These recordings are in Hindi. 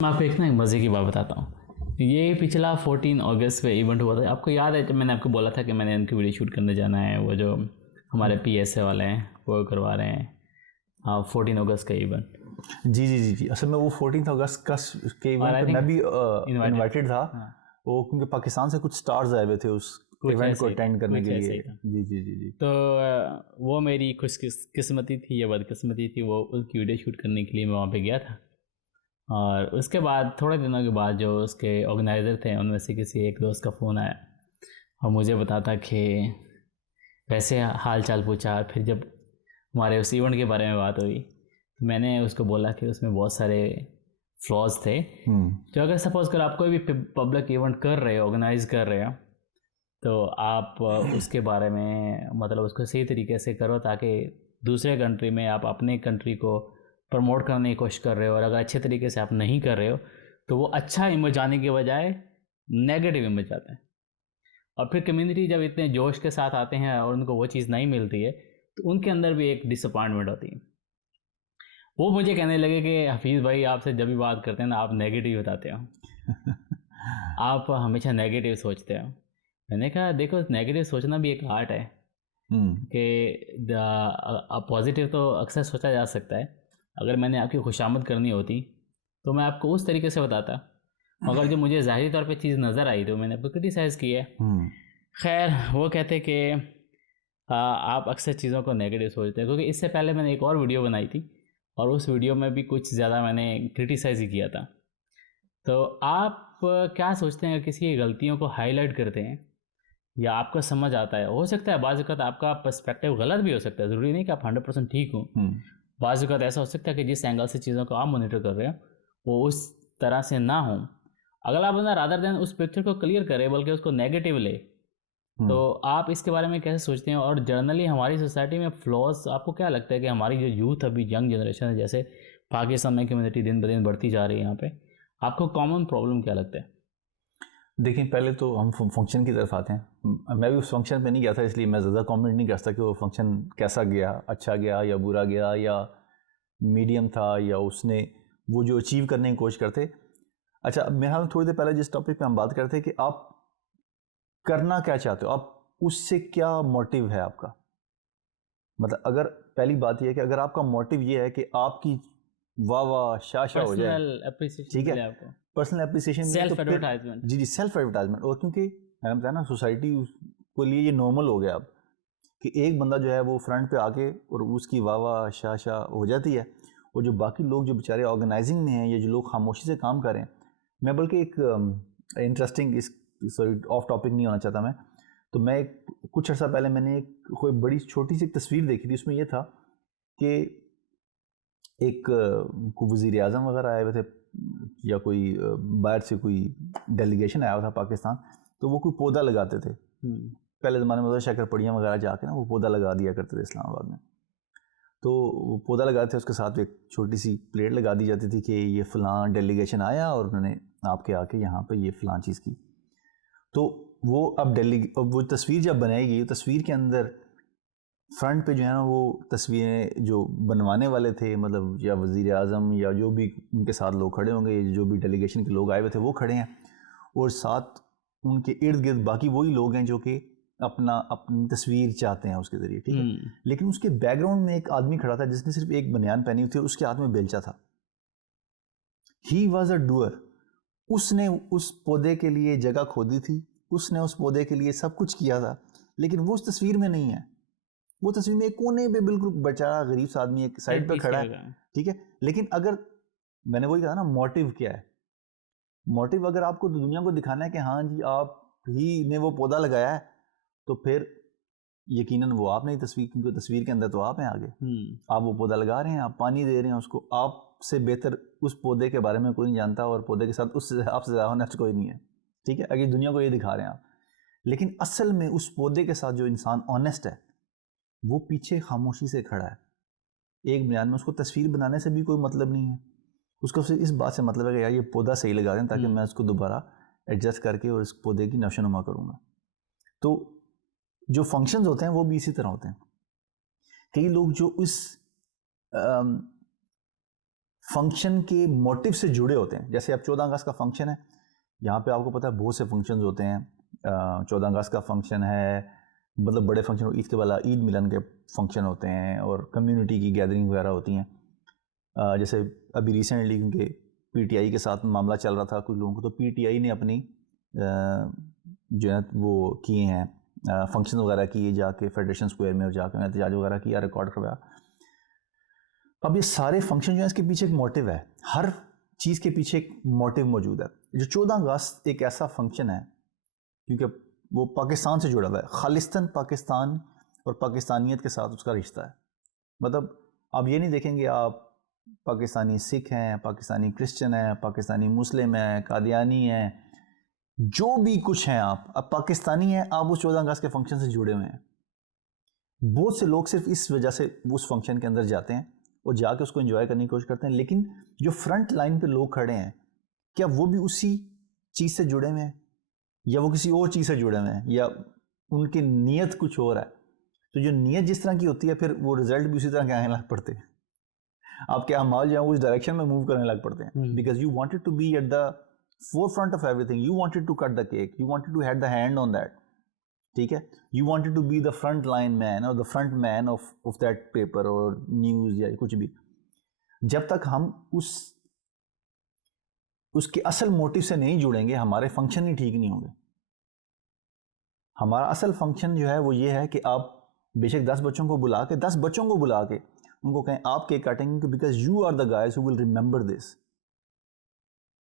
मैं आपको एक मज़े की बात बताता हूँ। ये पिछला 14 अगस्त पे इवेंट हुआ था। आपको याद है जब मैंने आपको बोला था कि मैंने उनकी वीडियो शूट करने जाना है, वो जो हमारे PSA वाले हैं वो करवा रहे हैं। हाँ, 14 अगस्त का इवेंट। जी जी जी जी असल में वो 14 अगस्त का के और इवेंट I पे मैं think भी इनवाइटेड था। हाँ, वो क्योंकि पाकिस्तान से कुछ स्टार्स आए हुए थे उस कुछ इवेंट ऐसे को ही था, अटेंड करने कुछ के ऐसे लिए। ही था। जी जी जी जी तो वो मेरी खुशकिस्मती थी या बदकिस्मती थी, वो उसकी वीडियो शूट करने के लिए मैं वहाँ पे गया था। और उसके बाद थोड़े दिनों के बाद जो उसके ऑर्गेनाइज़र थे उनमें से किसी एक दोस्त का फ़ोन आया और मुझे बताता कि वैसे हाल चाल पूछा। फिर जब हमारे उस इवेंट के बारे में बात हुई तो मैंने उसको बोला कि उसमें बहुत सारे फ्लॉज थे। जो अगर सपोज़ कर आप कोई भी पब्लिक इवेंट कर रहे हो, ऑर्गेनाइज कर रहे हो, तो आप उसके बारे में मतलब उसको सही तरीके से करो ताकि दूसरे कंट्री में आप अपने कंट्री को प्रमोट करने की कोशिश कर रहे हो, और अगर अच्छे तरीके से आप नहीं कर रहे हो तो वो अच्छा इमेज आने के बजाय नेगेटिव इमेज आता है। और फिर कम्युनिटी जब इतने जोश के साथ आते हैं और उनको वो चीज़ नहीं मिलती है तो उनके अंदर भी एक डिसअपॉइंटमेंट होती है। वो मुझे कहने लगे कि हफीज़ भाई आपसे जब भी बात करते हैं ना आप नेगेटिव बताते हो, आप हमेशा नेगेटिव सोचते हो। मैंने कहा देखो नेगेटिव सोचना भी एक आर्ट है कि पॉजिटिव तो अक्सर सोचा जा सकता है। अगर मैंने आपकी खुशामद करनी होती तो मैं आपको उस तरीके से बताता, मगर जो मुझे ज़ाहिरी तौर पे चीज़ नज़र आई तो मैंने आपको क्रिटिसाइज़ की है। खैर वो कहते कि आप अक्सर चीज़ों को नेगेटिव सोचते हैं, क्योंकि इससे पहले मैंने एक और वीडियो बनाई थी और उस वीडियो में भी कुछ ज़्यादा मैंने क्रिटिसाइज़ ही किया था। तो आप क्या सोचते हैं किसी की गलतियों को हाईलाइट करते हैं या आपको समझ आता है? हो सकता है बाज़ वक़्त आपका पर्सपेक्टिव गलत भी हो सकता है, ज़रूरी नहीं कि आप 100% ठीक हो। बाज़ वक़्त ऐसा हो सकता है कि जिस एंगल से चीज़ों को आप मॉनिटर कर रहे हो वो उस तरह से ना हो। अगला बंदा रादर देन उस पिक्चर को क्लियर करे बल्कि उसको नेगेटिव ले, तो आप इसके बारे में कैसे सोचते हैं? और जनरली हमारी सोसाइटी में फ्लॉज आपको क्या लगता है कि हमारी जो यूथ अभी यंग जनरेशन है, जैसे पाकिस्तान में कम्युनिटी दिन ब दिन बढ़ती जा रही है यहाँ पे, आपको कॉमन प्रॉब्लम क्या लगता है? देखिए पहले तो हम फंक्शन की तरफ आते हैं। मैं भी उस फंक्शन पे नहीं गया था इसलिए मैं ज़्यादा कमेंट नहीं कर सकता कि वो फंक्शन कैसा गया, अच्छा गया या बुरा गया या मीडियम था या उसने वो जो अचीव करने की कोशिश करते। अच्छा मेरे ख्याल में थोड़ी देर पहले जिस टॉपिक पे हम बात करते हैं कि आप करना क्या चाहते हो, आप उससे क्या मोटिव है आपका। मतलब अगर पहली बात यह है कि अगर आपका मोटिव ये है कि आपकी वाह वाह शाह हो जाए, पर्सनल अप्रिसिएशन ठीक है, मिले आपको, पर्सनल अप्रिसिएशन मिले, तो सेल्फ फिर एडवर्टाइजमेंट। जी जी सेल्फ एडवर्टाइजमेंट। और क्योंकि मैंने बताया ना सोसाइटी को लिए ये नॉर्मल हो गया अब कि एक बंदा जो है वो फ्रंट पे आके और उसकी वाह वाह शाह हो जाती है, और जो बाकी लोग जो बेचारे ऑर्गेनाइजिंग में हैं या जो लोग खामोशी से काम कर रहे हैं। मैं बल्कि एक इंटरेस्टिंग इस सॉरी ऑफ टॉपिक नहीं होना चाहता मैं, तो मैं कुछ अर्सा पहले मैंने एक कोई बड़ी छोटी सी तस्वीर देखी थी। उसमें यह था कि एक वज़ीर आज़म वगैरह आए हुए थे या कोई बाहर से कोई डेलीगेशन आया हुआ था पाकिस्तान, तो वो कोई पौधा लगाते थे। पहले ज़माने में शक्कर पड़ियाँ वगैरह जाके ना वो पौधा लगा दिया करते थे इस्लामाबाद में। तो वो पौधा लगाते थे, उसके साथ एक छोटी सी प्लेट लगा दी जाती थी कि ये फ़लाँ डेलीगेशन आया और उन्होंने आपके आके यहाँ पे ये फ़लाँ चीज़ की। तो वो अब वो तस्वीर जब बनाई गई, तस्वीर के अंदर फ्रंट पे जो है ना वो तस्वीरें जो बनवाने वाले थे, मतलब या वज़ीर आज़म या जो भी उनके साथ लोग खड़े होंगे, जो भी डेलीगेशन के लोग आए हुए थे वो खड़े हैं, और साथ उनके इर्द गिर्द बाकी वही लोग हैं जो कि अपनी तस्वीर चाहते हैं उसके ज़रिए, ठीक है। लेकिन उसके बैकग्राउंड में एक आदमी खड़ा था जिसने सिर्फ एक बनियान पहनी हुई थी, उसके हाथ में बेलचा था। He was a doer. उसने उस पौधे के लिए जगह खोदी थी, उसने उस पौधे के लिए सब कुछ किया था, लेकिन वो उस तस्वीर में नहीं है। वो तस्वीर में एक कोने पे बिल्कुल बेचारा गरीब सा आदमी एक साइड पे खड़ा है, ठीक है। लेकिन अगर मैंने वही कहा ना मोटिव क्या है, मोटिव अगर आपको दुनिया को दिखाना है कि हाँ जी आप ही ने वो पौधा लगाया है, तो फिर यकीनन वो आप नहीं तस्वीर, क्योंकि तस्वीर के अंदर तो आप हैं आगे। आप वो पौधा लगा रहे हैं, आप पानी दे रहे हैं उसको, आपसे बेहतर उस पौधे के बारे में कोई नहीं जानता, और पौधे के साथ उससे आपसे ज़्यादा होनेस्ट कोई नहीं है, ठीक है। अगर दुनिया को ये दिखा रहे हैं आप, लेकिन असल में उस पौधे के साथ जो इंसान ऑनेस्ट है वो पीछे खामोशी से खड़ा है। एक बयान में उसको तस्वीर बनाने से भी कोई मतलब नहीं है, उसको सिर्फ इस बात से मतलब है कि यार ये पौधा सही लगा दें ताकि मैं उसको दोबारा एडजस्ट करके और इस पौधे की नशोनुमा करूँगा। तो जो फंक्शंस होते हैं वो भी इसी तरह होते हैं। कई लोग जो उस फंक्शन के मोटिव से जुड़े होते हैं। जैसे अब 14 अगस्त का फंक्शन है, यहाँ पे आपको पता है बहुत से फंक्शंस होते हैं। 14 अगस्त का फंक्शन है, मतलब बड़े फंक्शन, ईद के वाला ईद मिलन के फंक्शन होते हैं और कम्युनिटी की गैदरिंग वगैरह होती हैं। जैसे अभी रिसेंटली क्योंकि पीटीआई के साथ मामला चल रहा था कुछ लोगों को, तो पीटीआई ने अपनी जो है वो किए हैं फंक्शन वगैरह किए, जाके फेडरेशन स्क्वायर में जाकर एहतजाज वगैरह किया, रिकॉर्ड करवाया। अब ये सारे फंक्शन जो है इसके पीछे एक मोटिव है, हर चीज़ के पीछे एक मोटिव मौजूद है। जो 14 अगस्त एक ऐसा फंक्शन है क्योंकि वो पाकिस्तान से जुड़ा हुआ है, खालिस्तान पाकिस्तान और पाकिस्तानियत के साथ उसका रिश्ता है। मतलब आप ये नहीं देखेंगे आप पाकिस्तानी सिख हैं, पाकिस्तानी क्रिश्चियन हैं, पाकिस्तानी मुस्लिम हैं, कादियानी हैं, जो भी कुछ हैं आप, अब पाकिस्तानी हैं, आप उस 14 अगस्त के फंक्शन से जुड़े हुए हैं। बहुत से लोग सिर्फ इस वजह से उस फंक्शन के अंदर जाते हैं और जाके उसको एंजॉय करने की कोशिश करते हैं। लेकिन जो फ्रंट लाइन पे लोग खड़े हैं, क्या वो भी उसी चीज़ से जुड़े हुए हैं या वो किसी और चीज़ से जुड़े हुए हैं, या उनकी नीयत कुछ और है? तो जो नीयत जिस तरह की होती है, फिर वो रिजल्ट भी उसी तरह के आने लग पड़ते हैं। आपके अमाल जो है उस डायरेक्शन में मूव करने लग पड़ते हैं, because you wanted to be at the forefront of everything. You wanted to cut the cake, you wanted to have the hand on that, ठीक है, you wanted to be the front line man or the front man of that paper or news या कुछ भी। जब तक हम उसके असल मोटिव से नहीं जुड़ेंगे, हमारे फंक्शन ही ठीक नहीं होंगे। हमारा असल फंक्शन जो है वो ये है कि आप बेशक 10 बच्चों को बुला के उनको कहें आप केक काटेंगे, because you are the guys who will remember this.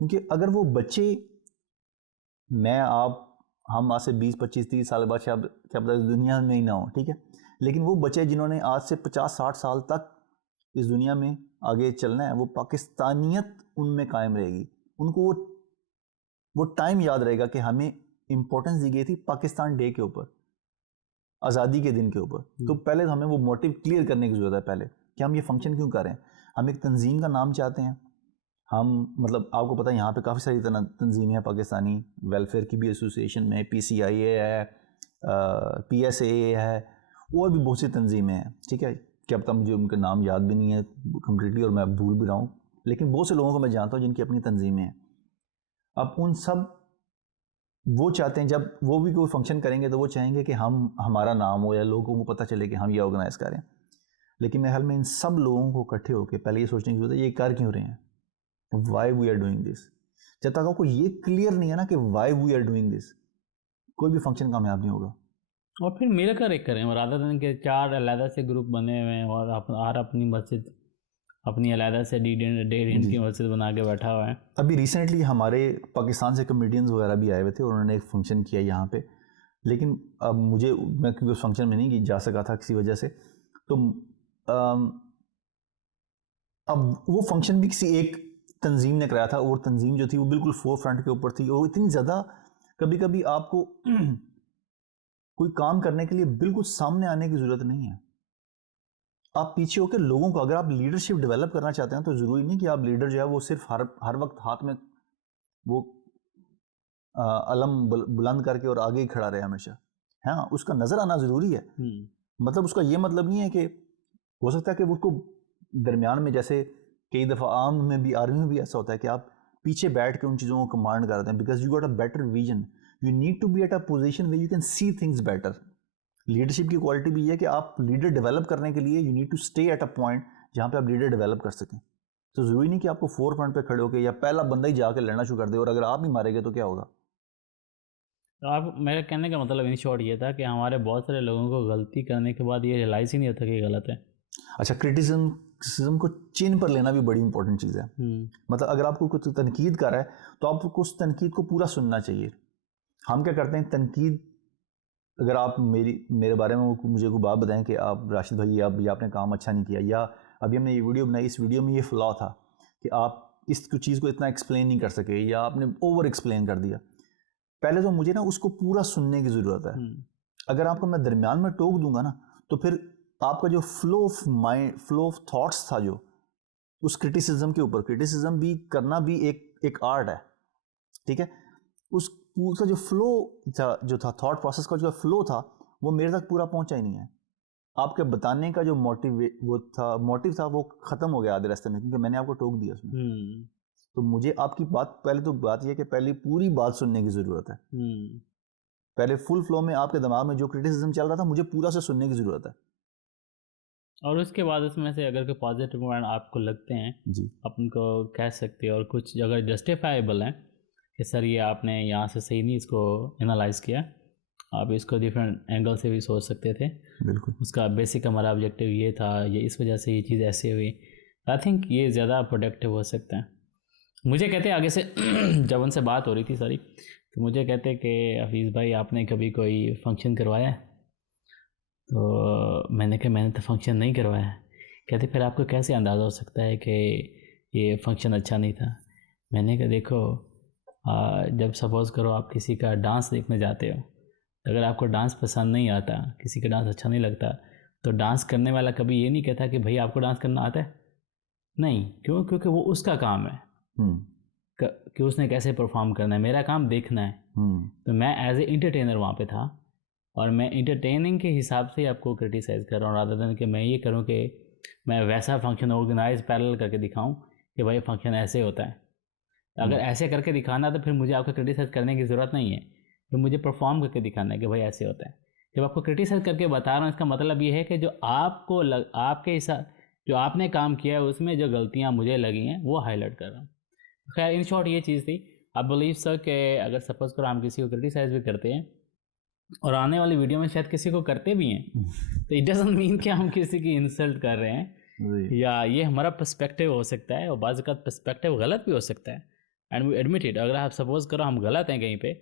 क्योंकि अगर वो बच्चे, मैं आप, हम आज से 20, 25, 30 साल बाद क्या पता इस दुनिया में ही ना हो, ठीक है, लेकिन वो बच्चे जिन्होंने आज से 50, 60 साल तक इस दुनिया में आगे चलना है, वो पाकिस्तानियत उनमें कायम रहेगी। उनको वो टाइम याद रहेगा कि हमें इंपॉर्टेंस दी गई थी पाकिस्तान डे के ऊपर, आज़ादी के दिन के ऊपर। तो पहले हमें वो मोटिव क्लियर करने की ज़रूरत है पहले कि हम ये फंक्शन क्यों कर रहे हैं। हम एक तंजीम का नाम चाहते हैं, हम मतलब आपको पता है यहाँ पे काफ़ी सारी तंजीमें हैं पाकिस्तानी वेलफेयर की भी, एसोसिएशन में PCIA है, PSAA है, और भी बहुत सी तंजीमें हैं, ठीक है, क्या पता मुझे उनके नाम याद भी नहीं है कम्प्लीटली और मैं भूल भी रहा हूँ, लेकिन बहुत से लोगों को मैं जानता हूँ जिनकी अपनी तंजीमें हैं। अब उन सब वो चाहते हैं जब वो भी कोई फंक्शन करेंगे तो वो चाहेंगे कि हमारा नाम हो या लोगों को पता चले कि हम ये ऑर्गेनाइज करें। लेकिन मेरे ख्याल में इन सब लोगों को इकट्ठे होकर पहले ये सोचने की जरूरत है ये कर क्यों रहे हैं, why we are doing this. जब तक आपको ये क्लियर नहीं है ना कि why we are doing this, कोई भी फंक्शन कामयाब नहीं होगा। और फिर मिलकर एक करें, और रादर देन के 4 अलहदा से ग्रुप बने हुए हैं और हर अपनी मस्जिद अपनी अलहदा से डेढ़ की मस्जिद बना के बैठा हुआ है। अभी रिसेंटली हमारे पाकिस्तान से कॉमेडियंस वगैरह भी आए हुए थे और उन्होंने एक फंक्शन किया यहाँ पे, लेकिन अब मैं क्योंकि उस फंक्शन में नहीं जा सका था किसी वजह से, तो अब वो फंक्शन भी किसी एक तंजीम ने कराया था और तंजीम जो थी वो बिल्कुल फोर फ्रंट के ऊपर थी और इतनी ज़्यादा, कभी कभी आपको कोई काम करने के लिए बिल्कुल सामने आने की ज़रूरत नहीं है, आप पीछे होकर लोगों को, अगर आप लीडरशिप डेवलप करना चाहते हैं तो ज़रूरी नहीं कि आप लीडर जो है वो सिर्फ हर वक्त हाथ में वो अलम बुलंद करके और आगे ही खड़ा रहे हमेशा। हाँ, उसका नज़र आना ज़रूरी है, मतलब उसका ये मतलब नहीं है कि हो सकता है कि उसको दरमियान में, जैसे कई दफ़ा आर्म में भी, आर्मी में भी ऐसा होता है कि आप पीछे बैठ के उन चीज़ों को कमांड करते हैं, because you got a better vision, you need to be at a position where you can see things better. Leadership की क्वालिटी भी है कि आप लीडर डेवलप करने के लिए you need to stay at a point जहाँ पे आप लीडर डेवलप कर सकें। तो ज़रूरी नहीं कि आपको फोर फ्रंट पे खड़े होकर या पहला बंदा ही जाकर लड़ना शुरू कर दे, और अगर आप ही मारेंगे तो क्या होगा। तो आप, मेरा कहने का मतलब इन शॉर्ट ये था कि हमारे बहुत सारे लोगों को गलती करने के बाद ये रियलाइज़ ही नहीं होता कि ये गलत है। अच्छा, क्रिटिसिज्म को चिन पर लेना भी बड़ी इंपॉर्टेंट चीज़ है। मतलब अगर आपको कुछ तनकीद कर रहा है तो आपको उस तनकीद को पूरा सुनना चाहिए। हम क्या करते हैं, तनकीद, अगर आप मेरे बारे में मुझे कोई बात बताएं कि आप राशिद भाई ये आपने काम अच्छा नहीं किया, या अभी हमने ये वीडियो बनाई, इस वीडियो में ये फ्लॉ था कि आप इस चीज़ को इतना एक्सप्लेन नहीं कर सके या आपने ओवर एक्सप्लेन कर दिया, पहले तो मुझे ना उसको पूरा सुनने की ज़रूरत है। अगर आपको मैं दरमियान में टोक दूंगा ना तो फिर आपका जो flow of mind, flow of thoughts था जो उस क्रिटिसिज्म के ऊपर, क्रिटिसिज्म भी करना भी एक आर्ट है, ठीक है, उसका जो फ्लो था, जो था थॉट प्रोसेस का जो फ्लो था, वो मेरे तक पूरा पहुंचा ही नहीं है। आपके बताने का जो मोटिव था वो ख़त्म हो गया आधे रास्ते में, क्योंकि मैंने आपको टोक दिया उसमें। तो मुझे आपकी बात, पहले तो बात ये कि पहले पूरी बात सुनने की ज़रूरत है। पहले फुल फ्लो में आपके दिमाग में जो क्रिटिसिज्म चल रहा था, मुझे पूरा से सुनने की ज़रूरत है। और उसके बाद उसमें से अगर कोई पॉजिटिव पॉइंट आपको लगते हैं जी, आप उनको कह सकते हैं, और कुछ अगर जस्टिफाइबल हैं कि सर ये आपने यहाँ से सही नहीं इसको एनालाइज किया, आप इसको डिफरेंट एंगल से भी सोच सकते थे, बिल्कुल। उसका बेसिक हमारा ऑब्जेक्टिव ये था, ये इस वजह से ये चीज़ ऐसे हुई, आई थिंक ये ज़्यादा प्रोडक्टिव हो सकता है। मुझे कहते हैं आगे से जब उनसे बात हो रही थी सारी, तो मुझे कहते कि हफीज़ भाई आपने कभी कोई फंक्शन करवाया है? तो मैंने कहा मैंने तो फंक्शन नहीं करवाया है। कहते फिर आपको कैसे अंदाज़ा हो सकता है कि ये फंक्शन अच्छा नहीं था? मैंने कहा देखो जब सपोज़ करो आप किसी का डांस देखने जाते हो, अगर आपको डांस पसंद नहीं आता, किसी का डांस अच्छा नहीं लगता, तो डांस करने वाला कभी ये नहीं कहता कि भाई आपको डांस करना आता है। नहीं, क्यों? क्योंकि वो उसका काम है कि उसने कैसे परफॉर्म करना है। मेरा काम देखना है। तो मैं एज ए इंटरटेनर वहाँ पे था, और मैं इंटरटेनिंग के हिसाब से आपको क्रिटिसाइज़ कर रहा हूँ, रादर देन कि मैं ये करूँ कि मैं वैसा फंक्शन ऑर्गेनाइज पैरेलल करके दिखाऊँ कि भाई फंक्शन ऐसे होता है। अगर ऐसे करके दिखाना तो फिर मुझे आपको क्रिटिसाइज़ करने की ज़रूरत नहीं है, फिर मुझे परफॉर्म करके दिखाना है कि भाई ऐसे होता है। जब आपको क्रिटिसाइज़ करके बता रहा हूँ, इसका मतलब ये है कि जो आपको आपके हिसाब जो आपने काम किया है उसमें जो गलतियाँ मुझे लगी हैं वो हाईलाइट कर रहा हूँ। खैर इन शॉर्ट ये चीज़ थी। आई बिलीव सर कि अगर सपोज़ करो हम किसी को क्रिटिसाइज़ भी करते हैं और आने वाली वीडियो में शायद किसी को करते भी हैं, तो इट डजंट मीन कि हम किसी की इंसल्ट कर रहे हैं, या ये हमारा पर्सपेक्टिव हो सकता है, और बाज़ का पर्सपेक्टिव गलत भी हो सकता है, एंड वी एडमिट इट। अगर आप सपोज़ करो हम गलत हैं कहीं पे,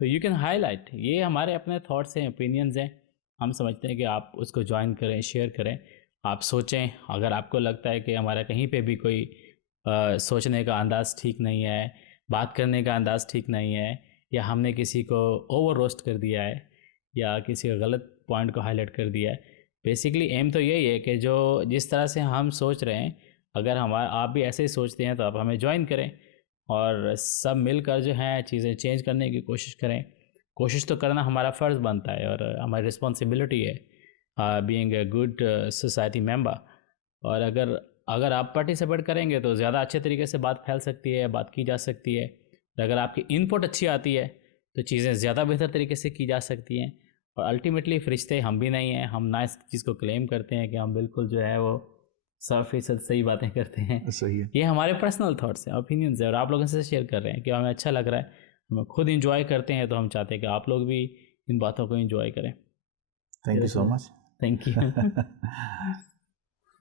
तो यू कैन हाईलाइट, ये हमारे अपने थॉट्स हैं, ओपिनियंस हैं, हम समझते हैं कि आप उसको ज्वाइन करें, शेयर करें, आप सोचें। अगर आपको लगता है कि हमारा कहीं पे भी कोई सोचने का अंदाज़ ठीक नहीं है, बात करने का अंदाज़ ठीक नहीं है, या हमने किसी को ओवर रोस्ट कर दिया है, या किसी का गलत पॉइंट को हाईलाइट कर दिया है, बेसिकली एम तो यही है कि जो जिस तरह से हम सोच रहे हैं, अगर हमारा आप भी ऐसे ही सोचते हैं तो आप हमें ज्वाइन करें, और सब मिलकर जो है चीज़ें चेंज करने की कोशिश करें। कोशिश तो करना हमारा फ़र्ज़ बनता है और हमारी रिस्पॉन्सिबिलिटी है, being a good society member. और अगर अगर आप पार्टिसिपेट करेंगे तो ज़्यादा अच्छे तरीके से बात फैल सकती है, बात की जा सकती है। और अगर आपकी इनपुट अच्छी आती है तो चीज़ें ज़्यादा बेहतर तरीके से की जा सकती हैं। और अल्टीमेटली फरिश्ते हम भी नहीं हैं, हम ना इस चीज़ को क्लेम करते हैं कि हम बिल्कुल जो है वो 100% सही बातें करते हैं। सही है। ये हमारे पर्सनल थॉट्स हैं, ओपिनियंस है, और आप लोगों से शेयर कर रहे हैं कि हमें अच्छा लग रहा है, हम खुद इंजॉय करते हैं, तो हम चाहते हैं कि आप लोग भी इन बातों को इंजॉय करें। Thank you so much. Thank you.